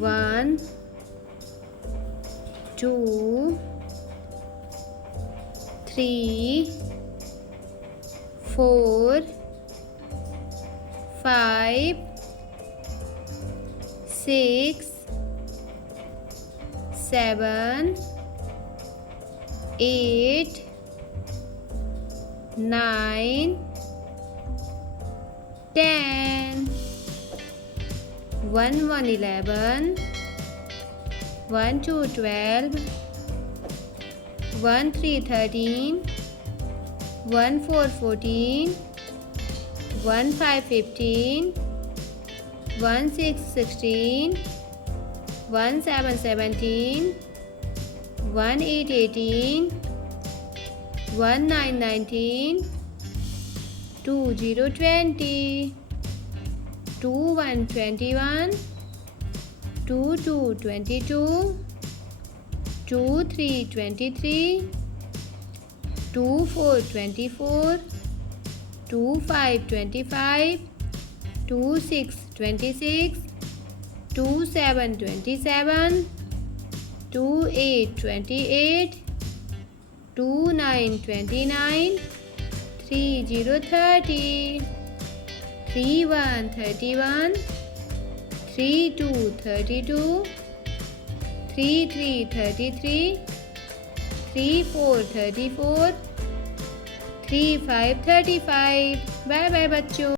1 2 3 4 5 6 7 8 9 10 1 1 11 1 2 12 1 3 13 1 4 14 1 5 15 1 6 16 1 7 17 1 8 18 1 9 19 2 0 20 2 1 21 2 2 22 2 3 23 2 4 24 2 5 25 2 6 26 2 7 27 2 8 28 2 9 29 3 0 30 3 1 31 3 2 32 3 3 33 3 4 34 3 5 35। Bye bye बच्चों।